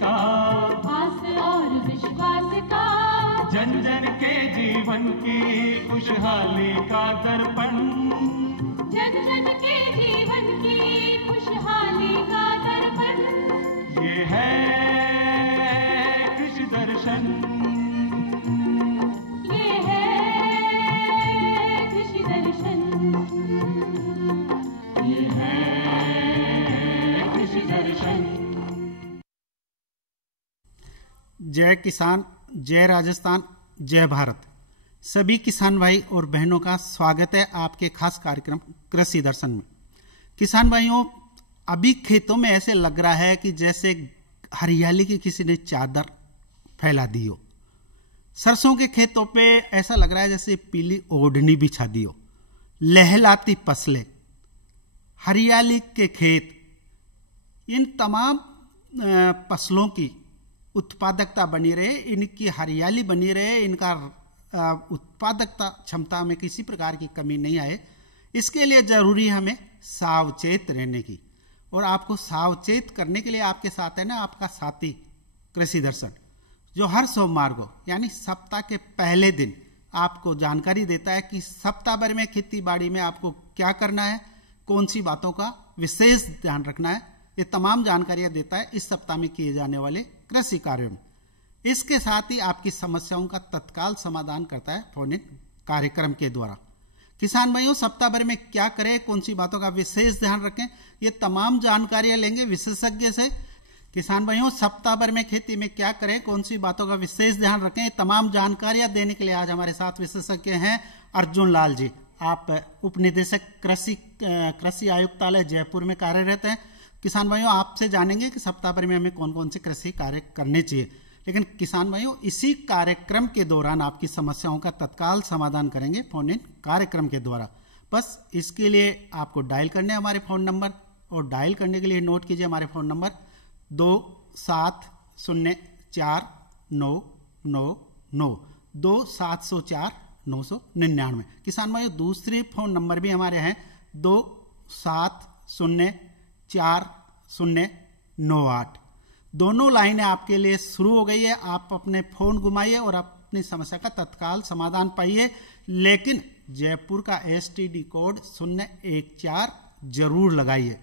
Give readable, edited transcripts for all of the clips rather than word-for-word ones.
का, आस और विश्वास का, जन जन के जीवन की खुशहाली का दर्पण, जन जन के जीवन की खुशहाली का दर्पण, ये है कृषि दर्शन, ये है कृषि दर्शन, ये है कृषि दर्शन। जय किसान, जय राजस्थान, जय भारत। सभी किसान भाई और बहनों का स्वागत है आपके खास कार्यक्रम कृषि दर्शन में। किसान भाइयों, अभी खेतों में ऐसे लग रहा है कि जैसे हरियाली की किसी ने चादर फैला दी हो। सरसों के खेतों पे ऐसा लग रहा है जैसे पीली ओढ़नी बिछा दी हो। लहलाती फसलें, हरियाली के खेत, इन तमाम फसलों की उत्पादकता बनी रहे, इनकी हरियाली बनी रहे, इनका उत्पादकता क्षमता में किसी प्रकार की कमी नहीं आए, इसके लिए जरूरी है हमें सावचेत रहने की। और आपको सावचेत करने के लिए आपके साथ है ना आपका साथी कृषि दर्शन, जो हर सोमवार को यानी सप्ताह के पहले दिन आपको जानकारी देता है कि सप्ताह भर में खेती बाड़ी में आपको क्या करना है, कौन सी बातों का विशेष ध्यान रखना है। ये तमाम जानकारियां देता है इस सप्ताह में किए जाने वाले कृषि कार्यों में। इसके साथ ही आपकी समस्याओं का तत्काल समाधान करता है फोन इन कार्यक्रम के द्वारा। किसान भाइयों, सप्ताह भर में क्या करें, कौन सी बातों का विशेष ध्यान रखें, ये तमाम जानकारियां लेंगे विशेषज्ञ से। किसान भाइयों, सप्ताह भर में खेती में क्या करें, कौन सी बातों का विशेष ध्यान रखें, ये तमाम जानकारियां देने के लिए आज हमारे साथ विशेषज्ञ हैं अर्जुन लाल जी। आप उप निदेशक कृषि आयुक्तालय जयपुर में कार्यरत हैं। किसान भाइयों, आपसे जानेंगे कि सप्ताह भर में हमें कौन कौन से कृषि कार्य करने चाहिए। लेकिन किसान भाइयों, इसी कार्यक्रम के दौरान आपकी समस्याओं का तत्काल समाधान करेंगे फोन इन कार्यक्रम के द्वारा। बस इसके लिए आपको डायल करने हमारे फोन नंबर, और डायल करने के लिए नोट कीजिए हमारे फोन नंबर 27049999 2704-999। किसान भाइयों, दूसरे फोन नंबर भी हमारे हैं 2704-098। दोनों लाइनें आपके लिए शुरू हो गई है। आप अपने फोन घुमाइए और अपनी समस्या का तत्काल समाधान पाइए। लेकिन जयपुर का STD कोड 014 जरूर लगाइए।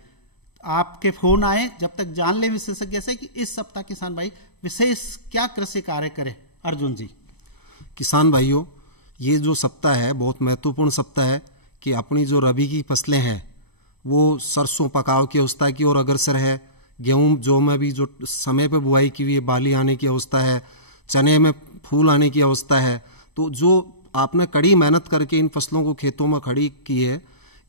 आपके फोन आए जब तक जान ले विशेषज्ञ से कि इस सप्ताह किसान भाई विशेष क्या कृषि कार्य करें। अर्जुन जी। किसान भाइयों, ये जो सप्ताह है बहुत महत्वपूर्ण सप्ताह है कि अपनी जो रबी की फसलें हैं वो सरसों पकाव की अवस्था की ओर अग्रसर है। गेहूं जो में भी जो समय पे बुआई की हुई है, बाली आने की अवस्था है, चने में फूल आने की अवस्था है। तो जो आपने कड़ी मेहनत करके इन फसलों को खेतों में खड़ी की है,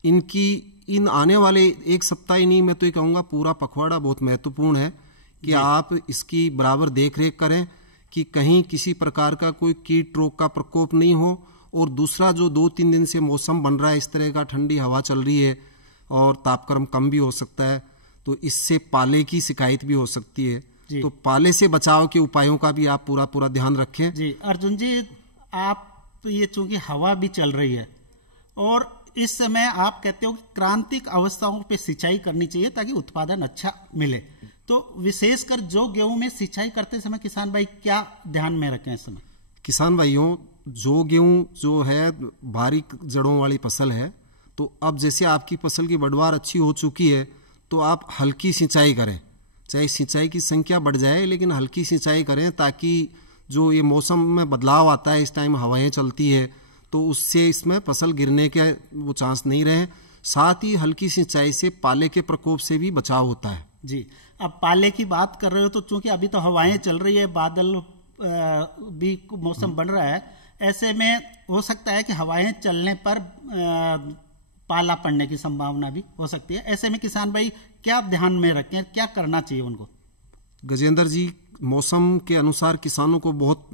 इन आने वाले एक सप्ताह ही नहीं, मैं तो ये कहूँगा पूरा पखवाड़ा बहुत महत्वपूर्ण है कि आप इसकी बराबर देख रेख करें कि कहीं किसी प्रकार का कोई कीट रोग का प्रकोप नहीं हो। और दूसरा, जो 2-3 दिन से मौसम बन रहा है, इस तरह का ठंडी हवा चल रही है और तापक्रम कम भी हो सकता है, तो इससे पाले की शिकायत भी हो सकती है। तो पाले से बचाव के उपायों का भी आप पूरा ध्यान रखें। जी अर्जुन जी, आप ये चूंकि हवा भी चल रही है और इस समय आप कहते हो कि क्रांतिक अवस्थाओं पे सिंचाई करनी चाहिए ताकि उत्पादन अच्छा मिले, तो विशेषकर जो गेहूं में सिंचाई करते समय किसान भाई क्या ध्यान में रखें इस समय? किसान भाइयों, जो गेहूं जो है बारीक जड़ों वाली फसल है, तो अब जैसे आपकी फसल की बढ़वार अच्छी हो चुकी है तो आप हल्की सिंचाई करें। चाहे सिंचाई की संख्या बढ़ जाए लेकिन हल्की सिंचाई करें, ताकि जो ये मौसम में बदलाव आता है, इस टाइम हवाएं चलती है, तो उससे इसमें फसल गिरने के वो चांस नहीं रहे। साथ ही हल्की सिंचाई से पाले के प्रकोप से भी बचाव होता है। जी, अब पाले की बात कर रहे हो तो चूंकि अभी तो हवाएं चल रही है, बादल भी मौसम बन रहा है, ऐसे में हो सकता है कि हवाएं चलने पर पाला पड़ने की संभावना भी हो सकती है। ऐसे में किसान भाई क्या ध्यान में रखें, क्या करना चाहिए उनको? गजेंद्र जी, मौसम के अनुसार किसानों को बहुत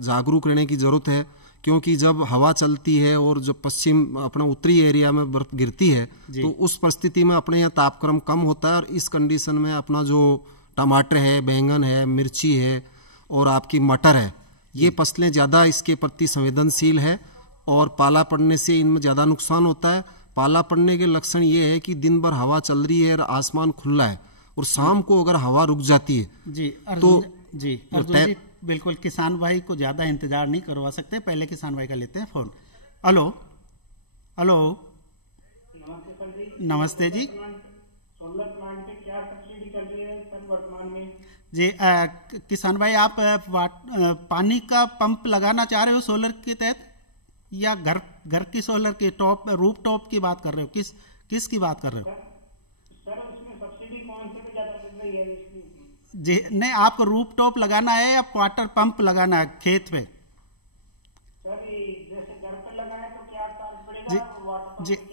जागरूक रहने की जरूरत है, क्योंकि जब हवा चलती है और जब पश्चिम अपना उत्तरी एरिया में बर्फ गिरती है तो उस परिस्थिति में अपने यहाँ तापक्रम कम होता है, और इस कंडीशन में अपना जो टमाटर है, बैंगन है, मिर्ची है और आपकी मटर है, ये फसलें ज़्यादा इसके प्रति संवेदनशील है और पाला पड़ने से इनमें ज़्यादा नुकसान होता है। पाला पड़ने के लक्षण ये है कि दिन भर हवा चल रही है और आसमान खुला है और शाम को अगर हवा रुक जाती है जी तो अर्जुन जी बिल्कुल किसान भाई को ज्यादा इंतजार नहीं करवा सकते, पहले किसान भाई का लेते हैं फोन। हेलो हेलो नमस्ते जी। सोलर प्लांट पे क्या सब्सिडी कर रही है सर वर्तमान में? जी किसान भाई आप पानी का पंप लगाना चाह रहे हो सोलर के तहत, या घर की सोलर की रूफ टॉप की बात कर रहे हो, किस की बात कर रहे हो? सर उसमें सब्सिडी कौन सी पे ज्यादा मिल रही है? जी नहीं, आपको रूफ टॉप लगाना है या वाटर पंप लगाना है खेत पे? सर जैसे घर पे लगाए तो क्या चार्ज पड़ेगा?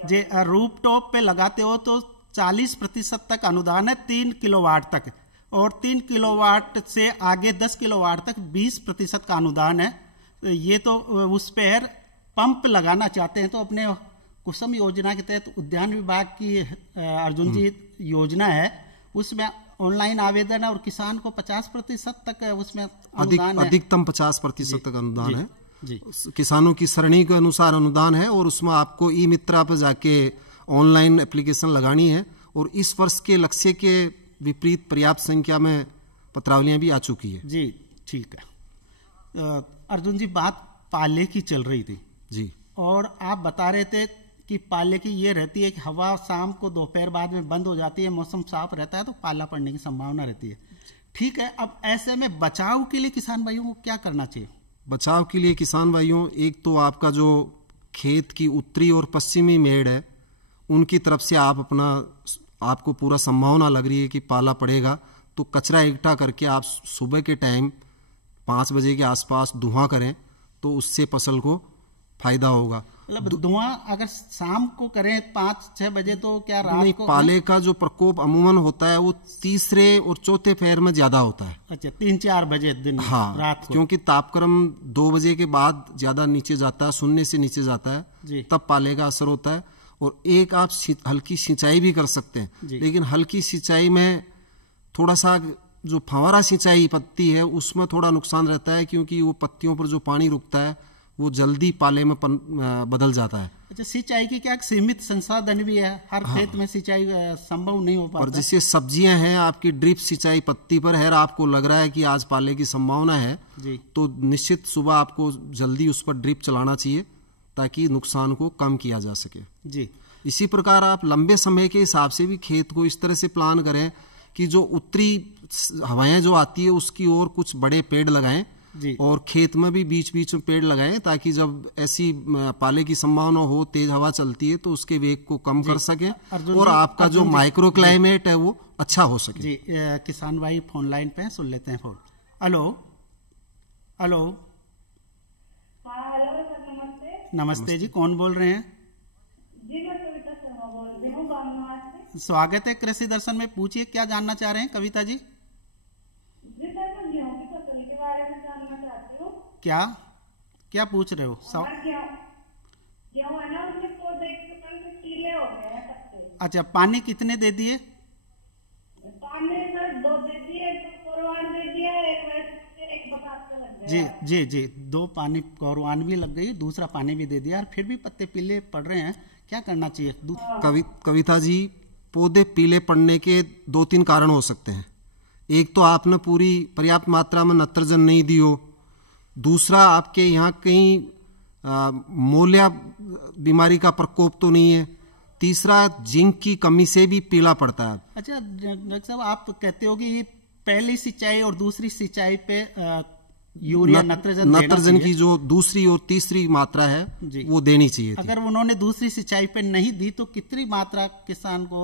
जी रूफ टॉप पे लगाते हो तो 40% तक अनुदान है 3 किलोवाट तक, और 3 किलोवाट से आगे 10 किलोवाट तक 20% का अनुदान है। ये तो उस पर पंप लगाना चाहते हैं तो अपने कुसुम योजना के तहत उद्यान विभाग की अर्जुन जी योजना है, उसमें ऑनलाइन आवेदन है और किसान को 50% तक उसमें अनुदान है। अधिकतम 50% तक अनुदान है जी। किसानों की सरणी के अनुसार अनुदान है, और उसमें आपको ई मित्रा पर जाके ऑनलाइन एप्लीकेशन लगानी है, और इस वर्ष के लक्ष्य के विपरीत पर्याप्त संख्या में पत्रावलियां भी आ चुकी है। जी ठीक है। अर्जुन जी बात पाले की चल रही थी जी, और आप बता रहे थे कि पाले की ये रहती है कि हवा शाम को दोपहर बाद में बंद हो जाती है, मौसम साफ रहता है तो पाला पड़ने की संभावना रहती है। ठीक है, अब ऐसे में बचाव के लिए किसान भाइयों को क्या करना चाहिए? बचाव के लिए किसान भाइयों, एक तो आपका जो खेत की उत्तरी और पश्चिमी मेड़ है उनकी तरफ से आपको पूरा संभावना लग रही है कि पाला पड़ेगा, तो कचरा इकट्ठा करके आप सुबह के टाइम 5 बजे के आसपास धुआं करें तो उससे फसल को फायदा होगा। मतलब धुआं अगर शाम को करें 5-6 बजे तो क्या रात नहीं, को? पाले का जो प्रकोप अमूमन होता है वो तीसरे और चौथे पहर में ज्यादा होता है। अच्छा 3-4 बजे दिन हाँ, रात को, क्योंकि तापक्रम 2 बजे के बाद ज्यादा नीचे जाता है, 0 से नीचे जाता है जी। तब पाले का असर होता है। और एक आप हल्की सिंचाई भी कर सकते हैं, लेकिन हल्की सिंचाई में थोड़ा सा जो फंवारा सिंचाई पत्ती है उसमें थोड़ा नुकसान रहता है, क्योंकि वो पत्तियों पर जो पानी रुकता है वो जल्दी पाले में बदल जाता है। अच्छा सिंचाई की क्या सीमित संसाधन भी है, हर खेत में सिंचाई संभव नहीं हो पाता। और जैसे सब्जियां हैं आपकी ड्रिप सिंचाई पत्ती पर है, आपको लग रहा है कि आज पाले की संभावना है जी, तो निश्चित सुबह आपको जल्दी उस पर ड्रिप चलाना चाहिए ताकि नुकसान को कम किया जा सके जी। इसी प्रकार आप लंबे समय के हिसाब से भी खेत को इस तरह से प्लान करें कि जो उत्तरी हवाएं जो आती है उसकी ओर कुछ बड़े पेड़ लगाएं जी। और खेत में भी बीच बीच में पेड़ लगाएं, ताकि जब ऐसी पाले की संभावना हो, तेज हवा चलती है तो उसके वेग को कम कर सके और आपका जो माइक्रो क्लाइमेट है वो अच्छा हो सके। जी किसान भाई फोन लाइन पे सुन लेते हैं phone. Hello hello hello sir नमस्ते। नमस्ते जी, कौन बोल रहे हैं? जी मैं कविता शर्मा बोल रही हूँ गांव से। स्वागत है कृषि दर्शन में, पूछिए क्या जानना चाह रहे हैं कविता जी? जी सर मैं गेहूँ की फसल के बारे में जानना चाहती हूँ। क्या क्या पूछ रहे हो? गेहूँ है ना, उसके पौधे पीले हो गए हैं पत्ते। अच्छा पानी कितने दे दिए? पानी सर 2 दे दिए, तो कोरवान दे दिया, एक बरसात का लग जी गया। जी जी, 2 पानी कोरवान भी लग गई, दूसरा पानी भी दे दिया और फिर भी पत्ते पीले पड़ रहे हैं, क्या करना चाहिए? कविता जी, पौधे पीले पड़ने के 2-3 कारण हो सकते हैं। एक तो आपने पूरी पर्याप्त मात्रा में नत्रजन नहीं दी हो, दूसरा आपके यहाँ कहीं मोलिया बीमारी का प्रकोप तो नहीं है, तीसरा जिंक की कमी से भी पीला पड़ता है। अच्छा डॉक्टर साहब, आप कहते हो कि पहली सिंचाई और दूसरी सिंचाई पे यूरिया नत्रजन की जो दूसरी और तीसरी मात्रा है वो देनी चाहिए थी। अगर उन्होंने दूसरी सिंचाई पे नहीं दी तो कितनी मात्रा किसान को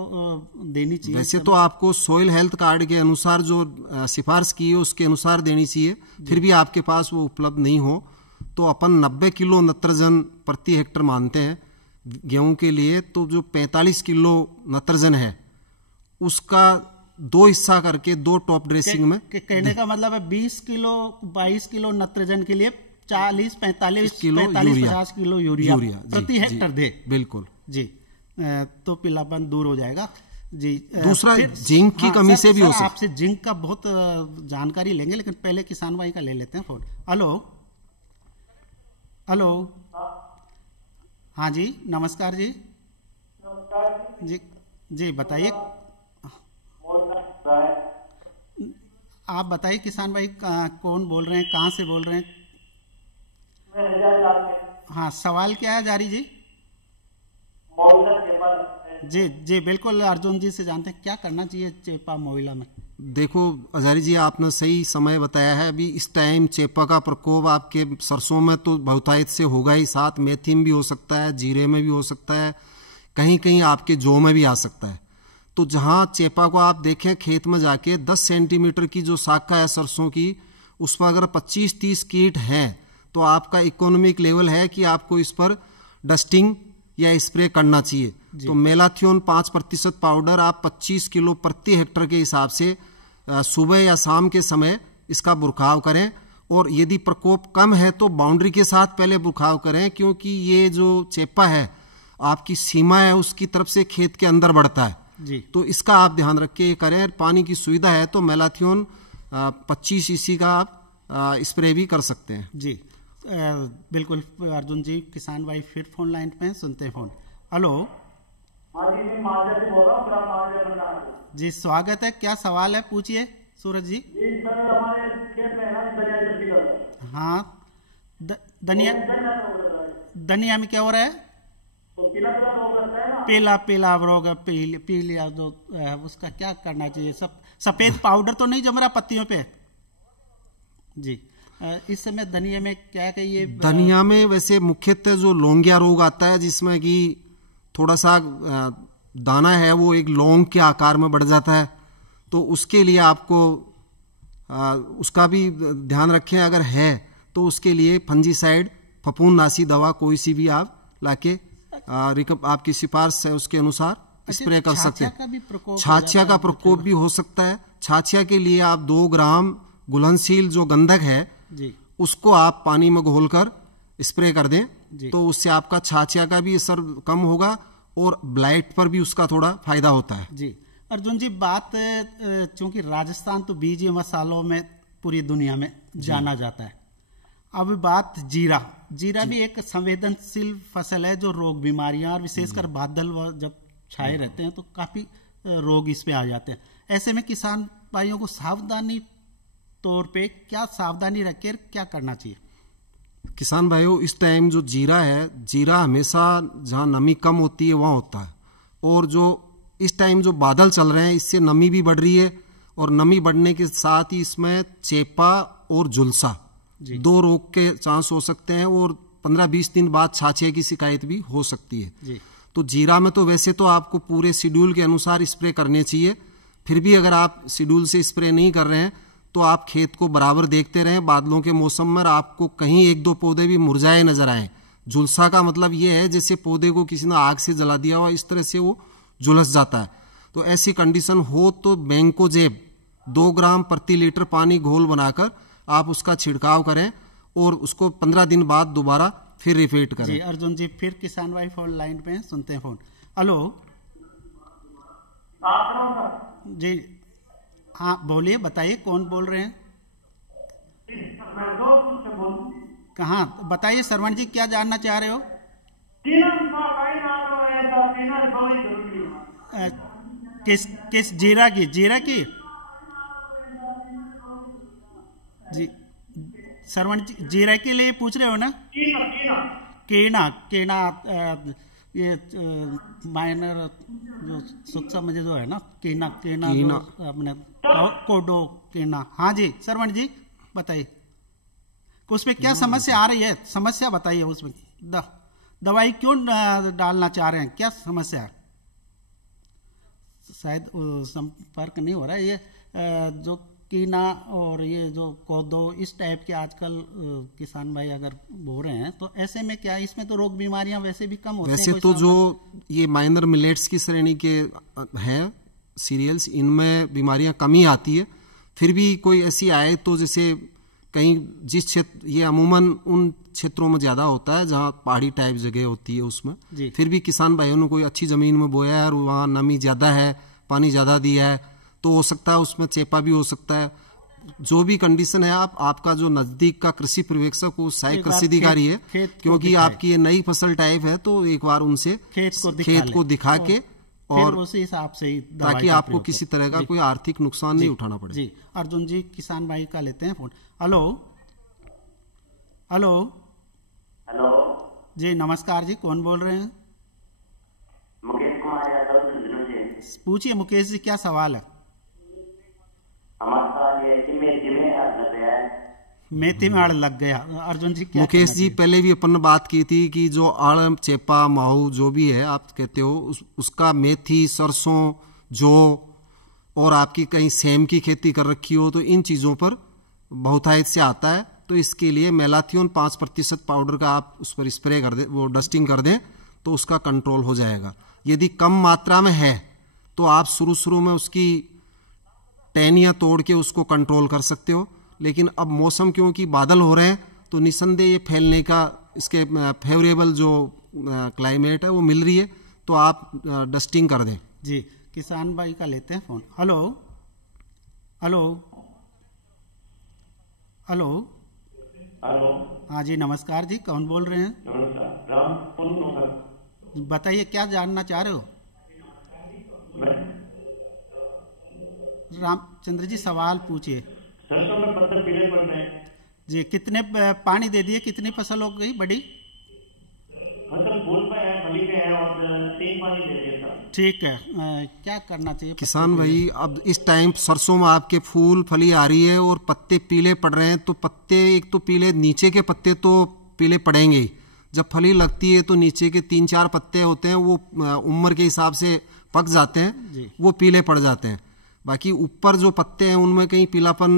देनी चाहिए? वैसे तो आपको सोइल हेल्थ कार्ड के अनुसार जो सिफारिश की है उसके अनुसार देनी चाहिए, फिर भी आपके पास वो उपलब्ध नहीं हो तो अपन 90 किलो नत्रजन प्रति हेक्टर मानते हैं गेहूं के लिए। तो जो 45 किलो नत्रजन है उसका 2 हिस्सा करके 2 टॉप ड्रेसिंग में कहने का मतलब है 20 किलो 22 किलो नत्रजन के लिए 40-45 किलो 50 किलो यूरिया प्रति हेक्टर दे। बिल्कुल जी, तो पीलापन दूर हो जाएगा जी। दूसरा जिंक की कमी से भी हो सकता है। आपसे जिंक का बहुत जानकारी लेंगे, लेकिन पहले किसान भाई का ले लेते हैं फोन। हेलो हेलो हाँ जी नमस्कार जी। जी जी बताइए। आप बताइए किसान भाई, कौन बोल रहे हैं, कहाँ से बोल रहे हैं? हाँ, सवाल क्या है जारी जी? जी जी बिल्कुल, अर्जुन जी से जानते हैं क्या करना चाहिए चेपा मोइला में। देखो हजारी जी, आपने सही समय बताया है। अभी इस टाइम चेपा का प्रकोप आपके सरसों में तो बहुतायत से होगा ही, साथ मेथी में भी हो सकता है, जीरे में भी हो सकता है, कहीं कहीं आपके जौ में भी आ सकता है। तो जहाँ चेपा को आप देखें खेत में जाके 10 सेंटीमीटर की जो शाखा है सरसों की, उस पर अगर 25-30 कीट हैं तो आपका इकोनॉमिक लेवल है कि आपको इस पर डस्टिंग या स्प्रे करना चाहिए। तो मेलाथियोन 5% पाउडर आप 25 किलो प्रति हेक्टर के हिसाब से सुबह या शाम के समय इसका बुरखाव करें। और यदि प्रकोप कम है तो बाउंड्री के साथ पहले बुरखाव करें, क्योंकि ये जो चेपा है आपकी सीमा है उसकी तरफ से खेत के अंदर बढ़ता है जी। तो इसका आप ध्यान रख के करें। पानी की सुविधा है तो मेलाथियोन 25 ईसी का आप स्प्रे भी कर सकते हैं जी। बिल्कुल अर्जुन जी, किसान भाई फिर फोन लाइन पे सुनते हैं फोन। हेलो जी, स्वागत है, क्या सवाल है पूछिए सूरज जी। हाँ, धनिया में क्या हो रहा है? पीला पीला रोग, पीलिया जो उसका क्या करना चाहिए? सफेद पाउडर तो नहीं जम रहा पत्तियों पे जी? इस समय धनिया में क्या कहिए? धनिया में वैसे मुख्यतः जो लौंगिया रोग आता है, जिसमें कि थोड़ा सा दाना है वो एक लौंग के आकार में बढ़ जाता है, तो उसके लिए आपको उसका भी ध्यान रखें। अगर है तो उसके लिए फंजीसाइड फफूंदनाशी दवा कोई सी भी आप लाके आपकी सिफारिश है उसके अनुसार स्प्रे कर सकते हैं। छाछिया का प्रकोप भी हो सकता है। छाछिया के लिए आप 2 ग्राम घुलनशील जो गंधक है जी, उसको आप पानी में घोलकर स्प्रे कर दें तो उससे आपका छाछिया का भी असर कम होगा और ब्लाइट पर भी उसका थोड़ा फायदा होता है जी। अर्जुन जी, बात चूंकि राजस्थान तो बीज मसालों में पूरी दुनिया में जाना जाता है, अब बात जीरा भी एक संवेदनशील फसल है जो रोग बीमारियां और विशेषकर बादल जब छाए रहते हैं तो काफी रोग इसमें आ जाते हैं। ऐसे में किसान भाइयों को सावधानी तौर पे क्या सावधानी रखकर क्या करना चाहिए? किसान भाइयों, इस टाइम जो जीरा है, जीरा हमेशा जहाँ नमी कम होती है वहाँ होता है, और जो इस टाइम जो बादल चल रहे हैं इससे नमी भी बढ़ रही है, और नमी बढ़ने के साथ ही इसमें चेपा और झुलसा 2 रोग के चांस हो सकते हैं, और 15-20 दिन बाद छाछिया की शिकायत भी हो सकती है जी। तो जीरा में तो वैसे तो आपको पूरे शेड्यूल के अनुसार स्प्रे करने चाहिए। फिर भी अगर आप शेड्यूल से स्प्रे नहीं कर रहे हैं तो आप खेत को बराबर देखते रहें। बादलों के मौसम में आपको कहीं 1-2 पौधे भी मुरझाए नजर आए। झुलसा का मतलब ये है जैसे पौधे को किसी ने आग से जला दिया हुआ, इस तरह से वो झुलस जाता है। तो ऐसी कंडीशन हो तो बैंकोजेब 2 ग्राम प्रति लीटर पानी घोल बनाकर आप उसका छिड़काव करें और उसको 15 दिन बाद दोबारा फिर रिपीट करें। जी अर्जुन जी, फिर किसान भाई फोन लाइन पे सुनते हैं फोन। हेलो जी, हाँ बोलिए, बताइए कौन बोल रहे हैं? कहाँ बताइए सरवण जी, क्या जानना चाह रहे हो? किस जीरा की जी सरवण जी, जीरा के लिए पूछ रहे हो ना? केना ये माइनर जो सूक्ष्म में जो है ना, केना अपने कोडो केना। हाँ जी सरवण जी बताइए, उसमें क्या समस्या आ रही है? समस्या बताइए, उसमें दवाई क्यों डालना चाह रहे हैं, क्या समस्या है? शायद संपर्क नहीं हो रहा है। ये जो कीना और ये जो कोदो इस टाइप के आजकल किसान भाई अगर बो रहे हैं तो ऐसे में क्या इसमें तो रोग बीमारियां वैसे भी कम होती हैं? वैसे तो जो ये माइनर मिलेट्स की श्रेणी के हैं सीरियल्स, इनमें बीमारियां कम ही आती है। फिर भी कोई ऐसी आए तो जैसे कहीं जिस क्षेत्र, ये अमूमन उन क्षेत्रों में ज़्यादा होता है जहाँ पहाड़ी टाइप जगह होती है उसमें। फिर भी किसान भाइयों ने कोई अच्छी ज़मीन में बोया है और वहाँ नमी ज़्यादा है, पानी ज़्यादा दिया है, तो हो सकता है उसमें चेपा भी हो सकता है। जो भी कंडीशन है, आपका जो नज़दीक का कृषि पर्यवेक्षक हो, सहायक कृषि अधिकारी है, क्योंकि आपकी ये नई फसल टाइप है, तो एक बार उनसे खेत को दिखा के और उसी हिसाब से ही ताकि आपको किसी तरह का कोई आर्थिक नुकसान नहीं उठाना पड़े। जी अर्जुन जी किसान भाई का लेते हैं फोन। हेलो हेलो हेलो जी नमस्कार जी, कौन बोल रहे हैं? मुकेश कुमार यादव झुंझुनू से। पूछिए मुकेश जी, क्या सवाल है? हमारा सवाल ये है कि मेथी में आग लग गया है। मेथी में आड़ लग गया। अर्जुन जी क्या मुकेश जी, पहले भी अपन ने बात की थी कि जो आड़, चेपा, माहू जो भी है आप कहते हो उसका मेथी, सरसों, जौ और आपकी कहीं सेम की खेती कर रखी हो तो इन चीज़ों पर बहुतायत से आता है। तो इसके लिए मेलाथियोन 5% पाउडर का आप उस पर स्प्रे कर दें, वो डस्टिंग कर दें तो उसका कंट्रोल हो जाएगा। यदि कम मात्रा में है तो आप शुरू में उसकी टहनियाँ तोड़ के उसको कंट्रोल कर सकते हो। लेकिन अब मौसम क्योंकि बादल हो रहे हैं तो निसंदेह ये फैलने का इसके फेवरेबल जो क्लाइमेट है वो मिल रही है, तो आप डस्टिंग कर दें। जी किसान भाई का लेते हैं phone. Hello hello hello hello हाँ जी नमस्कार जी, कौन बोल रहे हैं? नमस्कार, राम बताइए क्या जानना चाह रहे हो? रामचंद्र जी सवाल पूछिए। सरसों में पत्ते पीले पड़ रहे हैं जी, कितने पानी दे दिए, कितनी फसल हो गई बड़ी? फसल फूल पे है, फली पे है और 3 पानी दे दिया था। ठीक है, क्या करना चाहिए किसान भाई? अब इस टाइम सरसों में आपके फूल फली आ रही है और पत्ते पीले पड़ रहे हैं, तो पत्ते एक तो पीले, नीचे के पत्ते तो पीले पड़ेंगे ही। जब फली लगती है तो नीचे के 3-4 पत्ते होते हैं वो उम्र के हिसाब से पक जाते हैं, वो पीले पड़ जाते हैं। बाकी ऊपर जो पत्ते हैं उनमें कहीं पीलापन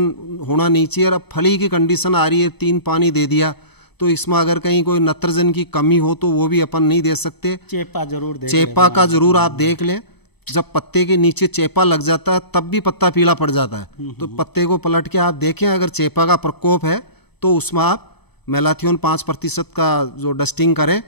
होना नहीं चाहिए। और अब फली की कंडीशन आ रही है, 3 पानी दे दिया, तो इसमें अगर कहीं कोई नत्रजन की कमी हो तो वो भी अपन नहीं दे सकते। चेपा जरूर दे, चेपा का जरूर आप देख लें। जब पत्ते के नीचे चेपा लग जाता है तब भी पत्ता पीला पड़ जाता है, तो पत्ते को पलट के आप देखें, अगर चेपा का प्रकोप है तो उसमें आप मेलाथियोन 5% का जो डस्टिंग करें,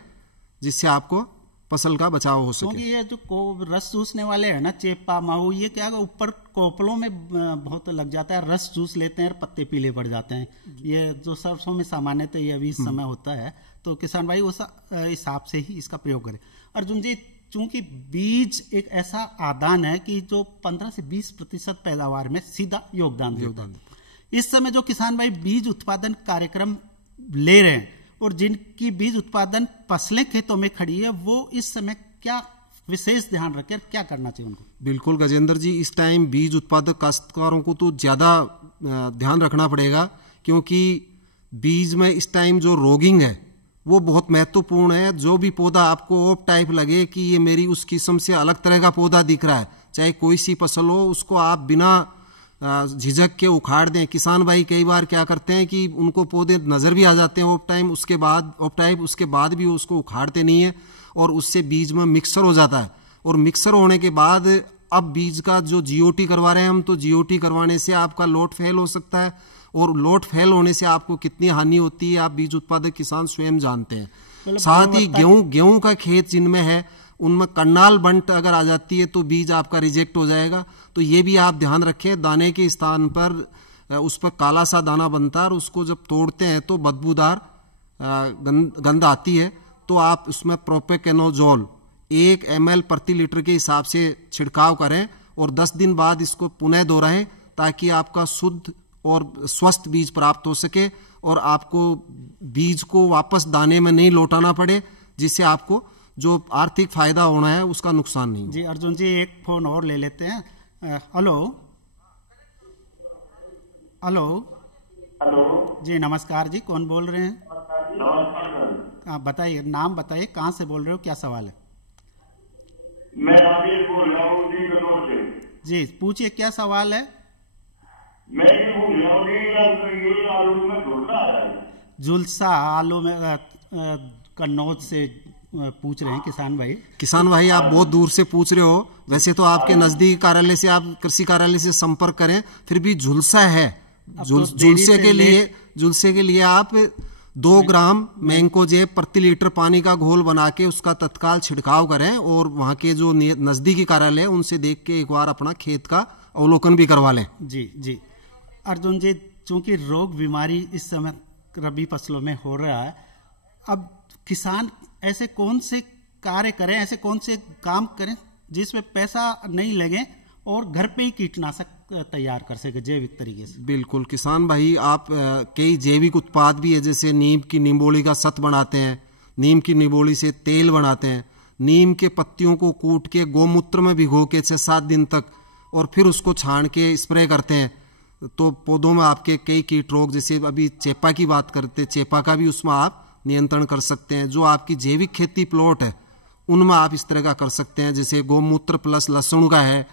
जिससे आपको फसल का बचाव हो सके। क्योंकि ये जो रस चूसने वाले हैं ना, चेपा, माहू, ये क्या है ऊपर कोपलों में बहुत लग जाता है, रस चूस लेते हैं और पत्ते पीले पड़ जाते हैं। ये जो सरसों में सामान्यतः ये अभी इस समय होता है, तो किसान भाई उस हिसाब से ही इसका प्रयोग करें। अर्जुन जी, चूंकि बीज एक ऐसा आदान है कि जो 15 से 20% पैदावार में सीधा योगदान देता है। इस समय जो किसान भाई बीज उत्पादन कार्यक्रम ले रहे हैं और जिनकी बीज उत्पादन फसलें खेतों में खड़ी है, वो इस समय क्या विशेष ध्यान रखें, क्या करना चाहिए उनको? बिल्कुल गजेंद्र जी, इस टाइम बीज उत्पादक काश्तकारों को तो ज़्यादा ध्यान रखना पड़ेगा, क्योंकि बीज में इस टाइम जो रोगिंग है वो बहुत महत्वपूर्ण है। जो भी पौधा आपको ओप टाइप लगे कि ये मेरी उस किस्म से अलग तरह का पौधा दिख रहा है, चाहे कोई सी फसल हो, उसको आप बिना झिझक के उखाड़ दें। किसान भाई कई बार क्या करते हैं कि उनको पौधे नज़र भी आ जाते हैं ओप टाइप, उसके बाद भी उसको उखाड़ते नहीं है और उससे बीज में मिक्सर हो जाता है। और मिक्सर होने के बाद अब बीज का जो जीओटी करवा रहे हैं हम, तो जीओटी करवाने से आपका लोट फेल हो सकता है, और लोट फेल होने से आपको कितनी हानि होती है आप बीज उत्पादक किसान स्वयं जानते हैं। साथ ही गेहूं का खेत जिनमें है उनमें करनाल बंट अगर आ जाती है तो बीज आपका रिजेक्ट हो जाएगा। तो ये भी आप ध्यान रखें, दाने के स्थान पर उस पर काला सा दाना बनता है और उसको जब तोड़ते हैं तो बदबूदार गंध आती है। तो आप उसमें प्रोपेकेनोजोल 1 ml प्रति लीटर के हिसाब से छिड़काव करें और 10 दिन बाद इसको पुनः दोहराएं, ताकि आपका शुद्ध और स्वस्थ बीज प्राप्त हो सके और आपको बीज को वापस दाने में नहीं लौटाना पड़े, जिससे आपको जो आर्थिक फायदा होना है उसका नुकसान नहीं। जी अर्जुन जी, एक फोन और ले लेते हैं। हेलो हेलो हेलो जी नमस्कार जी, कौन बोल रहे हैं? नमस्कार, आप बताइए, नाम बताइए, कहाँ से बोल रहे हो, क्या सवाल है? मैं राजेश बोल रहा हूँ जी कनौर से। जी पूछिए, क्या सवाल है? मैं ये बोल रहा हूँ कि ये आलू में झुलसा है। झुलसा आलू में कन्नौज से पूछ रहे हैं किसान भाई। किसान भाई आप बहुत दूर से पूछ रहे हो, वैसे तो आपके नजदीक कार्यालय से, आप कृषि कार्यालय से संपर्क करें, फिर भी झुलसा है। झुलसे के लिए आप 2 ग्राम मैंकोजेब प्रति लीटर पानी का घोल बना के उसका तत्काल छिड़काव करें और वहाँ के जो नजदीकी कार्यालय है उनसे देख के एक बार अपना खेत का अवलोकन भी करवा लें। जी जी अर्जुन जी, चूंकि रोग बीमारी इस समय रबी फसलों में हो रहा है, अब किसान ऐसे कौन से कार्य करें, ऐसे कौन से काम करें जिसमें पैसा नहीं लगे और घर पे ही कीटनाशक तैयार कर सके जैविक तरीके से। बिल्कुल किसान भाई, आप कई जैविक उत्पाद भी है, जैसे नीम की निम्बोली का सत बनाते हैं, नीम की निम्बोली से तेल बनाते हैं, नीम के पत्तियों को कूट के गोमूत्र में भिगो के 6-7 दिन तक और फिर उसको छान के स्प्रे करते हैं, तो पौधों में आपके कई कीट रोग, जैसे अभी चेपा की बात करते हैं, चेपा का भी उसमें आप नियंत्रण कर सकते हैं। जो आपकी जैविक खेती प्लॉट है उनमें आप इस तरह का कर सकते हैं, जैसे गोमूत्र प्लस लहसुन का है,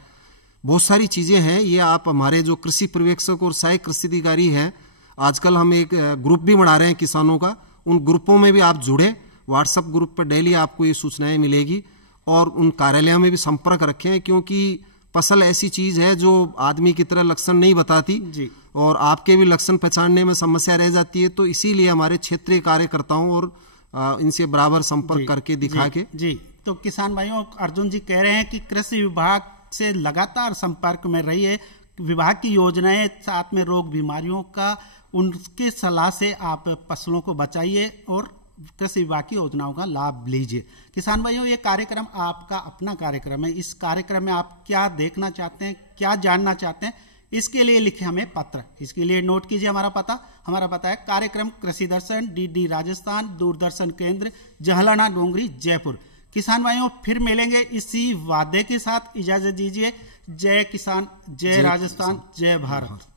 बहुत सारी चीज़ें हैं। ये आप हमारे जो कृषि पर्यवेक्षक और सहायक कृषि अधिकारी हैं, आजकल हम एक ग्रुप भी बना रहे हैं किसानों का, उन ग्रुपों में भी आप जुड़े, व्हाट्सएप ग्रुप पर डेली आपको ये सूचनाएं मिलेगी और उन कार्यालयों में भी संपर्क रखें, क्योंकि फसल ऐसी चीज़ है जो आदमी की तरह लक्षण नहीं बताती जी। और आपके भी लक्षण पहचानने में समस्या रह जाती है, तो इसीलिए हमारे क्षेत्रीय कार्यकर्ताओं और इनसे बराबर संपर्क करके दिखा के जी। तो किसान भाइयों, अर्जुन जी कह रहे हैं कि कृषि विभाग से लगातार संपर्क में रहिए, विभाग की योजनाएं, साथ में रोग बीमारियों का उनके सलाह से आप फसलों को बचाइए और कृषि विभाग की योजनाओं का लाभ लीजिए। किसान भाइयों, ये कार्यक्रम आपका अपना कार्यक्रम है। इस कार्यक्रम में आप क्या देखना चाहते हैं, क्या जानना चाहते हैं, इसके लिए लिखे हमें पत्र। इसके लिए नोट कीजिए हमारा पता है कार्यक्रम कृषि दर्शन, डीडी राजस्थान, दूरदर्शन केंद्र, जहलाना डोंगरी, जयपुर। किसान भाइयों, फिर मिलेंगे इसी वादे के साथ। इजाजत दीजिए। जय किसान, जय राजस्थान, जय भारत।